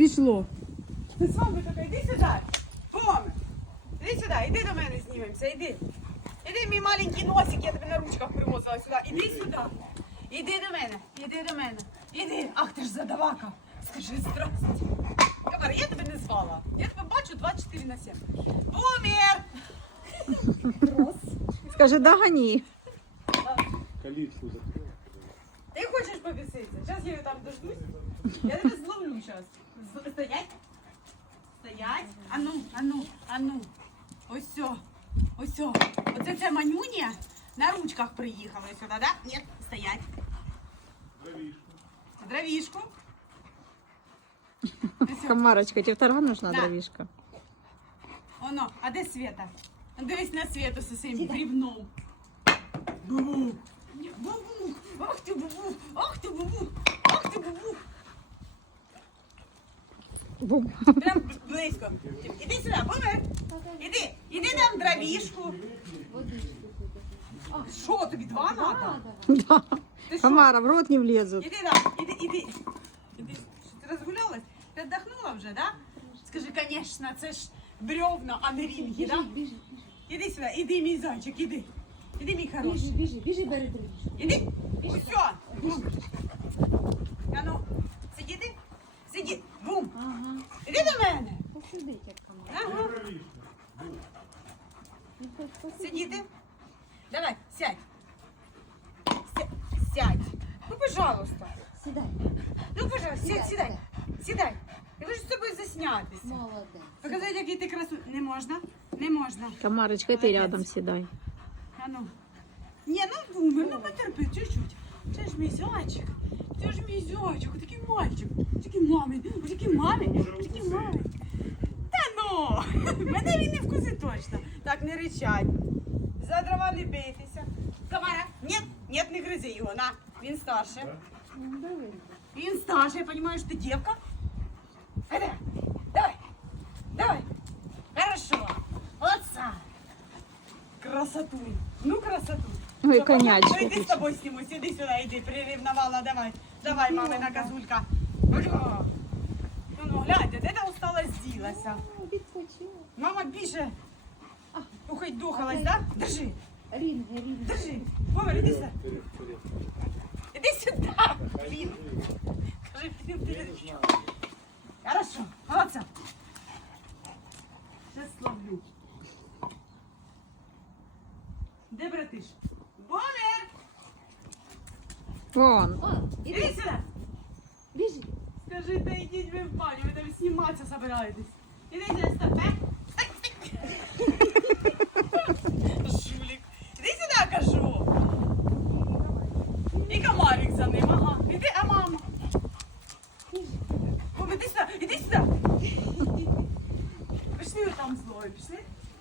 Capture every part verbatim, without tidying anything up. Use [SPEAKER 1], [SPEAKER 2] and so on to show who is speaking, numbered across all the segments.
[SPEAKER 1] Пішло. Ти з вами така, йди сюди. Помер. Іди сюди, іди до мене знімемося, іди. Іди, мій маленький носик, я тебе на ручках привозила сюди. Іди сюди. Іди до мене, іди до мене. Іди. Ах, ти ж задавака. Скажи здрасте. Камара, я тебе не звала. Я тебе бачу двадцять чотири на сім. Помер.
[SPEAKER 2] Скажи, догані.
[SPEAKER 3] Калитку закрыл.
[SPEAKER 1] Ти хочеш повіситися? Зараз я її там дождусь. Я тебе зловлю зараз. Стоять. Стоять. Ану, ану, ану. Ось все. Ось все. Оце ця манюня на ручках приїхала сюди, да? Ні, стоять.
[SPEAKER 3] Дровишку.
[SPEAKER 1] Дровішку.
[SPEAKER 2] Камарочка, тебе вторая нужна
[SPEAKER 1] Да.
[SPEAKER 2] дровишка?
[SPEAKER 1] Оно, а де Света? Дивись на Свету зі своїм грибном. Бубу. Бубу. Ах ти бубу. Ах ти бубу. Ах ти бубу.
[SPEAKER 2] Бум.
[SPEAKER 1] Прям близько. Іди сюди, помер. Іди, іди дам дровішку. А, що, тобі два надо?
[SPEAKER 2] Да.
[SPEAKER 1] Ти що?
[SPEAKER 2] Камара, в рот не влезут.
[SPEAKER 1] Іди, да, іди, іди. Іди. Що, ти розгулялась? Ти віддохнула вже, да? Скажи, звісно, це ж бревна, а не рінги, да?
[SPEAKER 4] Біжи,
[SPEAKER 1] Іди сюди, іди, мій зайчик, іди. Іди, мій
[SPEAKER 4] біжи,
[SPEAKER 1] хороший.
[SPEAKER 4] біжи, біжи, бери дровішку.
[SPEAKER 1] Іди. Усьо. А ну, сидіти? Сиді. Бум.
[SPEAKER 4] Ага.
[SPEAKER 1] Іди до мене.
[SPEAKER 4] Посидить, як команда.
[SPEAKER 1] Ага. Сидіти. Давай, сядь. Ся- Сядь. Ну, пожалуйста.
[SPEAKER 4] Сідай.
[SPEAKER 1] Ну, пожалуйста, сядь, сідай. Сідай. Я хочу з тобою заснятися.
[SPEAKER 4] Молодець.
[SPEAKER 1] Показати, який ти красу. Не можна. Не можна.
[SPEAKER 2] Камарочка, ты
[SPEAKER 1] Молодец.
[SPEAKER 2] рядом седай.
[SPEAKER 1] А ну. Ні, ну бумер, ну потерпи, чуть-чуть. Це ж мій зайчик. Це ж мій зайчик, такий мальчик. Такий мамин, такий мамин, такий мамин. Та ну, мене він не вкусить точно. Так, не ричать. За дрова не бийтеся. Камара, ні, ні, не гризи його, на, він старший.
[SPEAKER 4] Ну, давай.
[SPEAKER 1] Він старший, я розумію, що ти дівка. Давай, давай, давай. Хорошо, молодца. Красоту. Ну, красоту.
[SPEAKER 2] Ой,
[SPEAKER 1] Що,
[SPEAKER 2] конячку
[SPEAKER 1] Ну, йди з
[SPEAKER 2] хочу.
[SPEAKER 1] тобою знімусь, іди сюди, йди, прирівнувала, давай. Давай, мамина козулька. Ага. Ну, ну, гляньте, де ти устала зділася?
[SPEAKER 4] О, відпочила.
[SPEAKER 1] Мама більше ухать духалась, да? Держи,
[SPEAKER 4] Рінги, рінги.
[SPEAKER 1] держи. Помер, іди сюди. Іди сюди, блін. Кажи, блін, ти не чого. Хорошо, молодця. Сейчас славлю. Де братиш? Бомер!
[SPEAKER 2] Вон.
[SPEAKER 4] О,
[SPEAKER 1] Іди
[SPEAKER 4] іди,
[SPEAKER 1] сюди!
[SPEAKER 4] біжи.
[SPEAKER 1] Скажи, та йдіть ви в баню, ви там зніматися собираєтесь. Іди сюди, стоп, е? Жулік. Іди сюди, кажу. І комарик за ним, ага. Іди, а мама. Бом, іди сюди, іди сюди. Пішли ви там злою, пішли.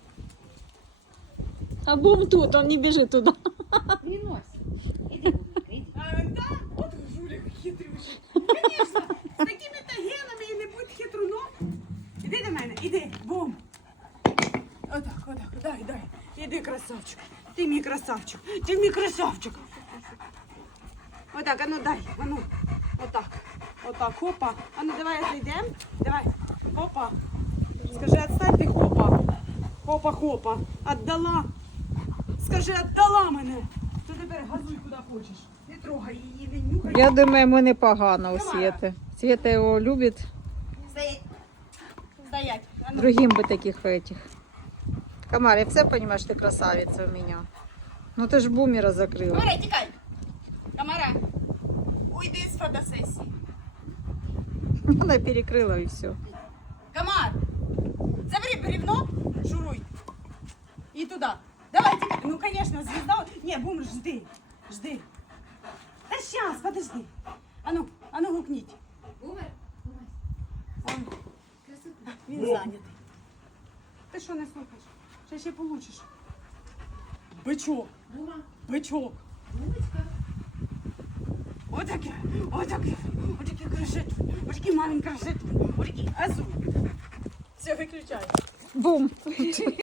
[SPEAKER 2] А бум тут, он не бежит туда.
[SPEAKER 4] Принось. Іди, Бубик, іди.
[SPEAKER 1] А він там? От Жулік хитрющий. Звісно, з такими-то генами і не будь хитруном. Іди до мене, іди, бум. Отак, отак, дай, дай. Іди, красавчик. Ти мій красавчик. Ти мій красавчик. Отак, а ну дай, а ну. Отак. Отак, хопа. А ну давай зайдемо. Давай. Хопа. Скажи, отстань ти, хопа. Хопа, хопа. Отдала. Скажи, отдала мене. То тепер газуй куди хочеш. Не трогай її, не нюхай.
[SPEAKER 2] Я думаю, ему непогано у Светы. Света его любит.
[SPEAKER 1] Стоять. Стоять. А ну.
[SPEAKER 2] Другим бы таких этих. Камара, я все понимаю, что ты красавица у меня. Ну ты ж бумера закрыла.
[SPEAKER 1] Камара, тікай. Камара. Уйди з фотосесії.
[SPEAKER 2] Она перекрыла и все.
[SPEAKER 1] Комар, забери бревно, шуруй. И туда. Давай, тикай. Ну, конечно, звезда. Не, бумер, жди. Жди. Да сейчас, подожди. А ну, а ну гукніть.
[SPEAKER 4] Бумер,
[SPEAKER 1] Он,
[SPEAKER 4] красота.
[SPEAKER 1] він зайнятий. Ти що не слухаєш? Ще ще получиш. Бичок,
[SPEAKER 4] Бума,
[SPEAKER 1] бичок.
[SPEAKER 4] бумочка.
[SPEAKER 1] Отаке, отаке, отаке красит. Отакі мамин красит. Отакі азу. Все, виключай.
[SPEAKER 2] Бум.